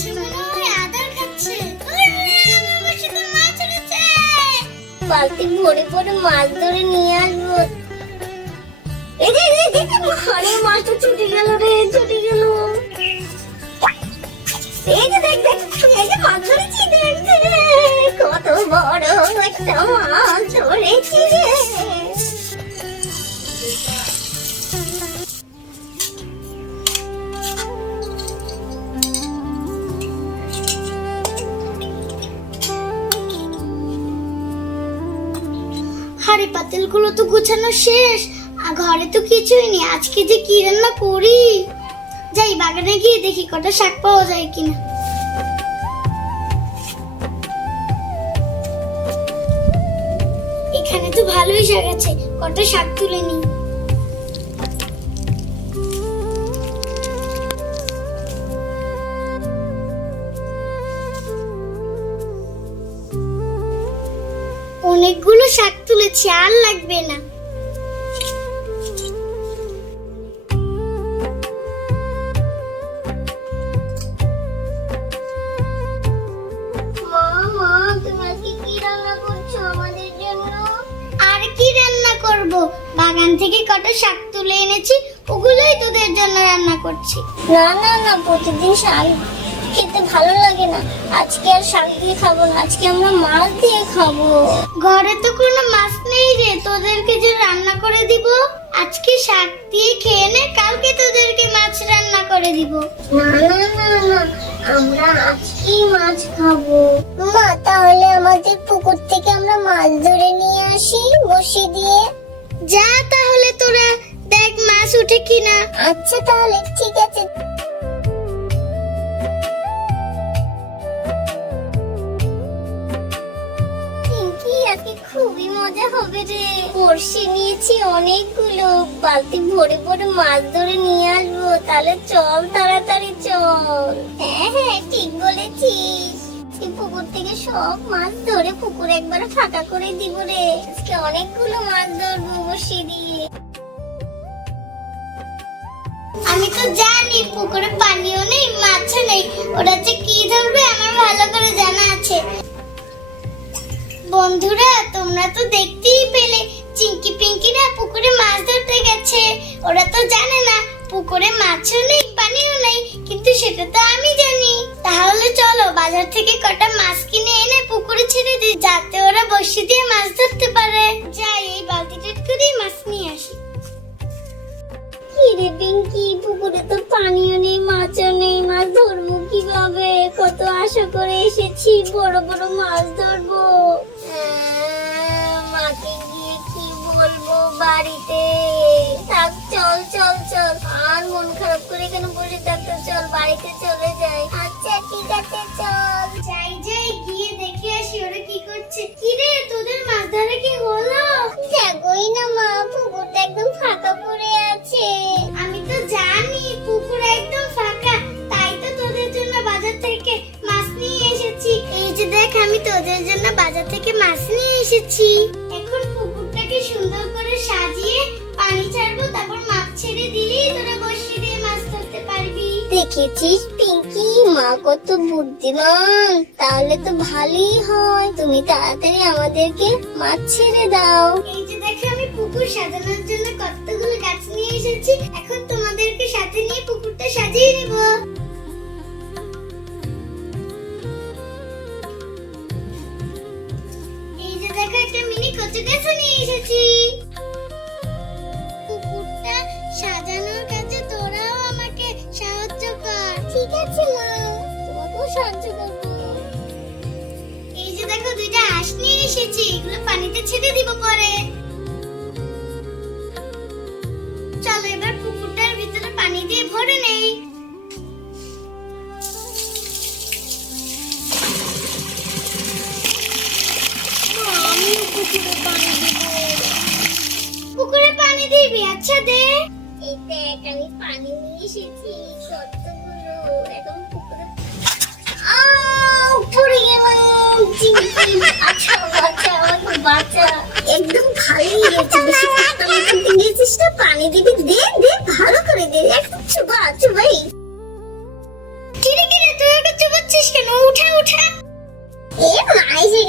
সে মনে হয় আদর খাচ্ছে। আমার বড়শিতে মাছ উঠেছে। বালতি ভরে ভরে মাছ ধরে নিয়ে আসবো। আরে মাছটা ছুটে গেল রে, ছুটে গেল। এই যে দেখ দেখ, এই যে মাছ ধরেছি, দেখ কত বড় একটা মাছ ধরেছি রে। হাড়ি পাতিল গুলো তো গুছানো শেষ, আর ঘরে তো কিছুই নেই। আজকে যে কি রান্না করি, যাই বাগানে গিয়ে দেখি কটা শাক পাওয়া যায় কিনা। এখানে তো ভালোই শাক আছে, কটা শাক তুলে নি। অনেকগুলো শাক তুলেছি, আর লাগবে না। বাগান থেকে কটা শাক তুলে এনেছি, ওগুলোই তোদের জন্য রান্না করছি। না না না, প্রতিদিন শাক খেতে ভালো লাগে না। আজকে আর শাক দিয়ে খাবো না, আজকে আমরা মাছ দিয়ে খাবো। ঘরে তো কোনো মাছ নেই রে, তোদেরকে যে রান্না করে দিব। আজকে শাক দিয়ে খেয়ে নে, কালকে তোদেরকে মাছ রান্না করে দিব। না না না না, আমরা আজকেই মাছ খাবো। মা, তাহলে আমাদের পুকুর থেকে আমরা মাছ ধরে নিয়ে আসি বসি দিয়ে। যা তাহলে তোরা দেখ মাছ উঠে কিনা। আচ্ছা তাহলে ঠিক আছে। আজকে খুবই মজা হবে রে। বড়শি নিয়েছি অনেকগুলো, বালতি ভরে ভরে মাছ ধরে নিয়ে আসবো। তাহলে চল তাড়াতাড়ি চল। হ্যাঁ হ্যাঁ, ঠিক বলেছিস। পুকুর থেকে সব মাছ ধরে পুকুর একবার ফাঁকা করে দিব রে। আজকে অনেকগুলো মাছ ধরবো বড়শি দিয়ে। আমি তো জানি পুকুরে পানিও নেই, মাছও নেই। ওরা যে কি ধরবে আমার ভালো করে জানা আছে। বন্ধুরা, তোমরা তো দেখতেই পেলে চিঙ্কি পিঙ্কিরা পুকুরে মাছ ধরতে গেছে। ওরা তো জানে না পুকুরে মাছও নেই, পানিও নেই, কিন্তু সেটা তো আমি জানি। তাহলে চলো বাজার থেকে কটা মাছ কিনে এনে পুকুরে ছেড়ে দিই, যাতে ওরা বড়শি দিয়ে মাছ ধরতে পারে। যাই, এই বালতিটা করে মাছ নিয়ে আসি। কি রে পিঙ্কি, পুকুরে তো পানিও নেই, মাছও নেই, মাছ ধরবো কিভাবে? কত আশা করে এসেছি, বড় বড় মাছ ধরবো। মাকে গিয়ে কি বলবো বাড়িতে? থাক, চল চল চল, আর মন খারাপ করে কেন বসে থাকতে, চল বাড়িতে চলে যাই। আচ্ছা ঠিক আছে, চল যাই। যাই গিয়ে দেখে আসি ওরা কি করছে। কি রে, তোদের মাছ ধরে কি হলো? দেখোই না মা, পুকুরটা একদম ফাঁকা পড়ে আছে। আমি তো জানি পুকুর একদম ফাঁকা, তাই তো তোদের জন্য বাজার থেকে মাছ নিয়ে এসেছি। এই যে দেখ, আমি তোদের জন্য বাজার থেকে মাছ নিয়ে এসেছি। এখন পুকুরটাকে সুন্দর করে সাজিয়ে পানি ছাড়বো, তারপর মাছ ছেড়ে দিলেই তোরা বড়শি দিয়ে মাছ ধরতে পারবি। দেখেছিস পিঙ্কি, মা কত বুদ্ধিমান। তাহলে তো ভালোই হয়, তুমি তাড়াতাড়ি আমাদেরকে মাছ ছেড়ে দাও। এই যে দেখো, আমি পুকুর সাজানোর জন্য কতগুলো গাছ নিয়ে এসেছি। এখন তোমাদেরকে সাথে নিয়ে পুকুরটা সাজিয়ে নেব। এই যে দেখো, একটা মিনি কচু গাছ নিয়ে এসেছি। পুকুরটা সাজানোর কাজে তোরাও আমাকে সাহায্য কর। ঠিক আছে মা, তোমাকেও সাহায্য করবো। এই যে দেখো, দুইটা হাঁস নিয়ে এসেছি, এগুলো পানিতে ছেড়ে দিব পরে। চলো এবার পুকুরটার ভিতরে পানি দিয়ে ভরে নেই। পুকুরে পানি দিবি? আচ্ছা দে। এই দেখ, আমি পানি নিয়ে এসেছি কতগুলো। এখন পুকুরে পড়ে গেলাম। আচ্ছা বাচ্চা, আমাকে বাচ্চা। একদম খালি গেছে, বেশি পানি দিয়েছিস না, পানি দিবি। দে দে, ভালো করে দে, একদম চুবা চুবাই। কিরে কিরে, তুই একটু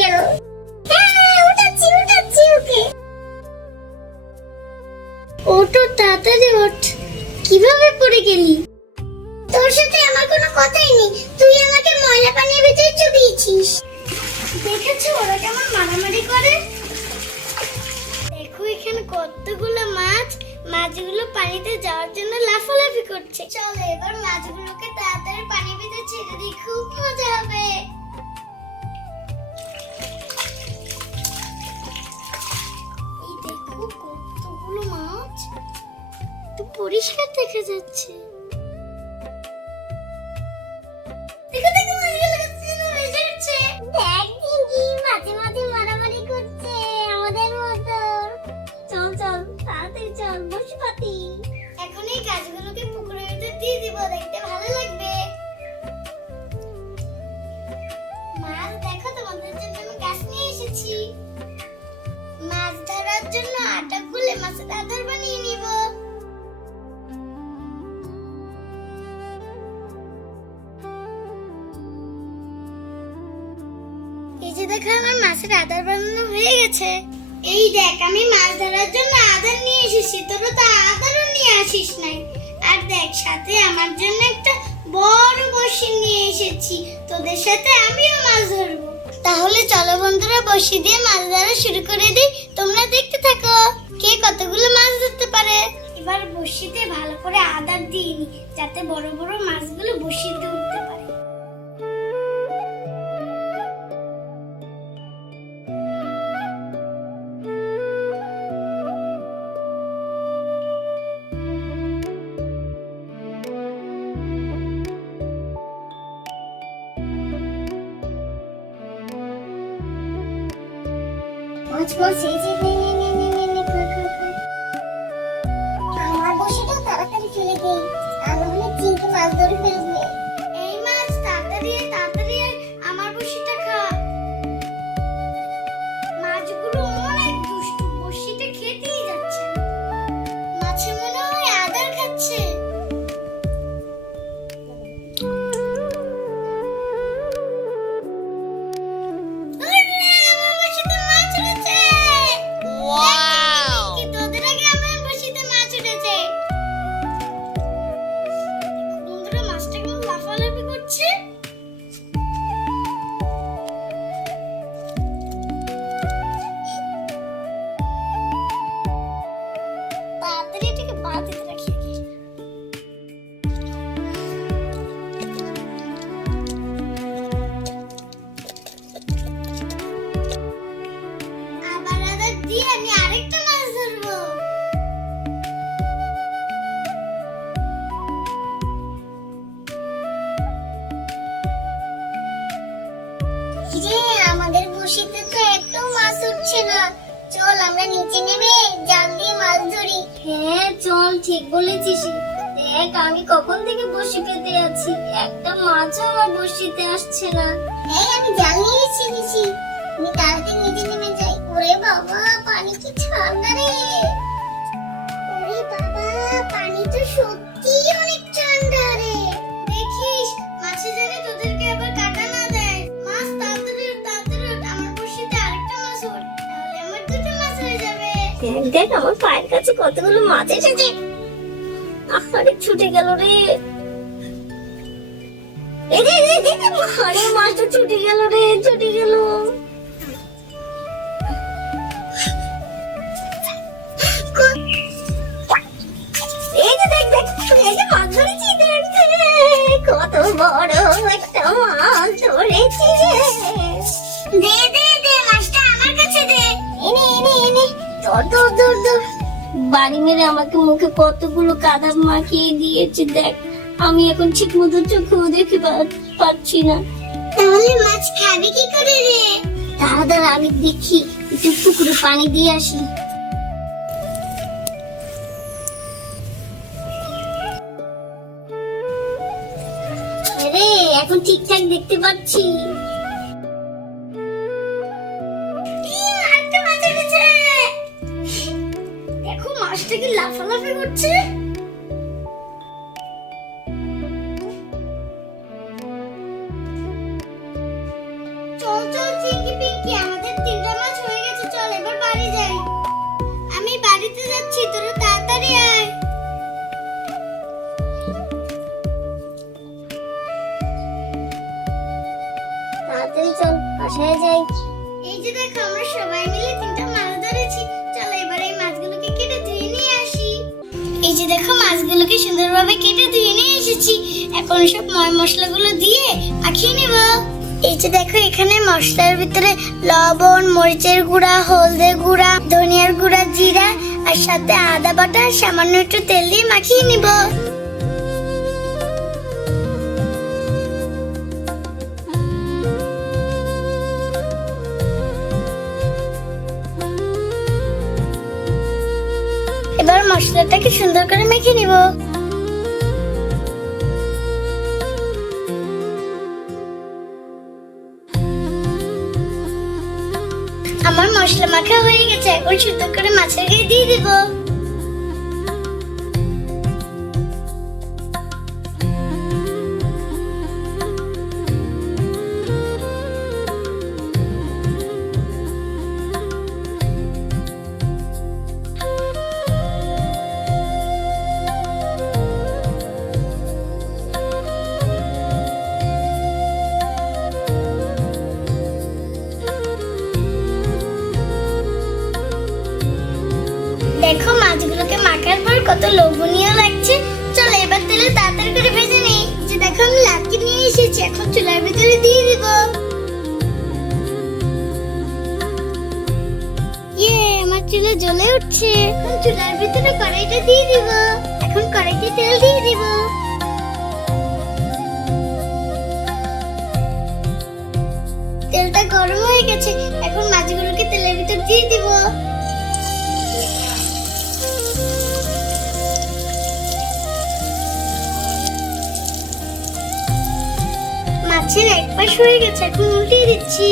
গেল। হ্যাঁ, উঠাচ্ছি ওকে। ওঠো, তাড়াতাড়ি ওঠ। কিভাবে পড়ে গেলি? তোর সাথে আমার কোনো কথাই নেই, তুই আমাকে ময়লা পানির ভিতরে চুবিয়েছিস। দেখেছো ওরা কেমন মারামারি করে? দেখো এখানে কতগুলো মাছ, মাছগুলো পানিতে যাওয়ার জন্য লাফালাফি করছে। চলো এবার মাছগুলোকে তাড়াতাড়ি পানির ভিতরে ছেড়ে দিই, খুব মজা হবে। এই দেখো কতগুলো মাছ, তো পরিষ্কার দেখা যাচ্ছে। দেখো দেখো মাছগুলো কতগুলো ভেসে উঠছে। দেখ টিঙ্কি, মাঝে মাঝে মারামারি করছে আমাদের মতো। চল চল তাড়াতাড়ি চল, বসি পাতি। এখন এই গাছগুলোকে পুকুরের ভিতর দিয়ে দিব, দেখতে ভালো লাগবে। মাছ দেখো, তোমাদের জন্য আমি গাছ নিয়ে এসেছি। মাছ ধরার জন্য আটা গুলে মাছের আদর বানিয়ে নিব। এই যে দেখো আমার মাছের আদর বানানো হয়ে গেছে। এই দেখ আমি মাছ ধরার জন্য আদর নিয়ে এসেছি, তোরা তো আদরও নিয়ে আসিস নাই। আর দেখ সাথে আমার জন্য একটা বড় বড়শি নিয়ে এসেছি, তোদের সাথে আমিও মাছ ধরবো। তাহলে চলো বন্ধুরা, বড়শি দিয়ে মাছ ধরা শুরু করে দিই, তোমরা দেখতে থাকো কে কতগুলো মাছ ধরতে পারে। এবার বড়শিতে ভালো করে আদর দিয়ে নি, যাতে বড় বড় মাছগুলো বড়শিতে উঠতে পারে। আমার বসিটা তাড়াতাড়ি ফেলে দেই, আর নাহলে চিংকি মাছ ধরে ফেলবে। এই মাছ তাড়াতাড়ি তাড়াতাড়ি আমার বসিটা খা। মাছগুলো অনেক দুষ্টু, বসিটা খেতেই যাচ্ছে। মাছে মনে হয় আদর খাচ্ছে। আমাদের বসিতে তো একটু মাছ উঠছে না, চল আমরা নিচে নেমে জাল দিয়ে মাছ ধরি। হ্যাঁ চল, ঠিক বলেছিস। দেখ আমি কখন থেকে বসি পেতে আছি, একটা মাছও আমার বসিতে আসছে না। এই আমি জাল নিয়ে এসেছি, আমি তাড়াতাড়ি নিচে নেমে যাই। ওরে বাবা, পানি কি ঠান্ডা রে! ওরে বাবা, পানি তো সত্যি অনেক ঠান্ডা রে। দেখিস মাছে জানে তোদেরকে আবার কাটা না দেয়। মাছ তাড়াতাড়ি তাড়াতাড়ি, আমার বসিতে আরেকটা মাছ ওঠ, তাহলে আমার দুটো মাছ হয়ে যাবে। দেখ দেখ আমার পায়ের কাছে কতগুলো মাছ এসেছে। আরে ছুটে গেল রে, আরে মাছটা ছুটে গেল রে, ছুটে গেল। এই যে দেখ দেখ, এই যে মাছ ধরেছি, দেখ কত বড় একটা মাছ ধরেছি। দে দে দে, মাছটা আমার কাছে দে। এনে এনে এনে, ধর ধর ধর ধর। বাড়ি মেরে আমাকে মুখে কতগুলো কাদা মাখিয়ে দিয়েছে, দেখ আমি এখন ঠিক মতো চোখেও দেখতে পাচ্ছি না। তাহলে মাছ খাবে কি করে রে? দাঁড়া দাঁড়া, আমি দেখি, একটু পুকুরে পানি দিয়ে আসি। রে এখন ঠিকঠাক দেখতে পাচ্ছি। দেখো মাছটা কি লাফালাফি করছে। চল চল চিংকি পিংকি, তাড়াতাড়ি চল বাসায় যাই। এই যে দেখো আমরা সবাই মিলে 3টা মাছ ধরেছি। চলো এবার এই মাছগুলোকে কেটে ধুয়ে নিয়ে আসি। এই যে দেখো মাছগুলোকে সুন্দরভাবে কেটে ধুয়ে নিয়ে এসেছি। এখন সব মশলাগুলো দিয়ে মাখিয়ে নেব। এই যে দেখো এখানে মশলার ভিতরে লবণ, মরিচের গুঁড়া, হলদের গুঁড়া, ধনিয়ার গুঁড়া, জিরা আর সাথে আদা বাটা আর সামান্য একটু তেল দিয়ে মাখিয়ে নিব। এবার মশলাটাকে সুন্দর করে মেখে নিব। আমার মশলা মাখা হয়ে গেছে, এখন সুন্দর করে মাছের গায়ে দিয়ে দিব। দেখো মাছগুলোকে মাখার পর কত লোভনীয় লাগছে। চলো এবার তেলে তাড়াতাড়ি করে ভেজে নেই। যে দেখো আমি লাটকি নিয়ে এসেছি, এখন চুলার ভিতরে দিয়ে দিব। ইয়ে, আমার চুলা জ্বলে উঠছে। এখন চুলার ভিতরে কড়াইটা দিয়ে দিব। এখন কড়াইতে তেল দিয়ে দিব। তেলটা গরম হয়ে গেছে, এখন মাছগুলোকে তেলের ভিতর দিয়ে দিব। মাছের এক পাশ হয়ে গেছে, এখন উল্টিয়ে দিচ্ছি।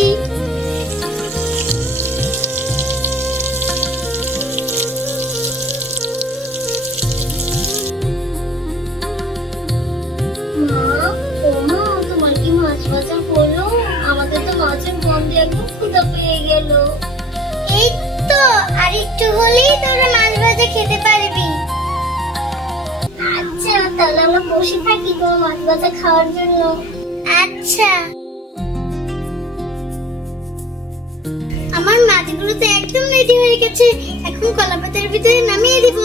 তোমার কি মাছ ভাজা হলো? আমাদের তো মাছের গন্ধে একদম ক্ষুধা পেয়ে গেল। এই তো আর একটু হলেই তোরা মাছ ভাজা খেতে পারবি। আচ্ছা তাহলে আমরা বসে থাকি তোমার মাছ ভাজা খাওয়ার জন্য। আচ্ছা। আমার মাছগুলো তো একদম রেডি হয়ে গেছে, এখন কলাপাতার ভিতরে নামিয়ে দিব।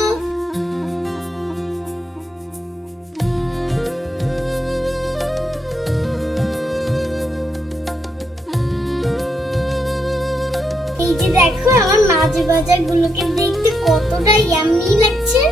এই যে দেখো আমার মাছ ভাজা গুলোকে দেখতে কতটা ইয়াম্মি লাগছে।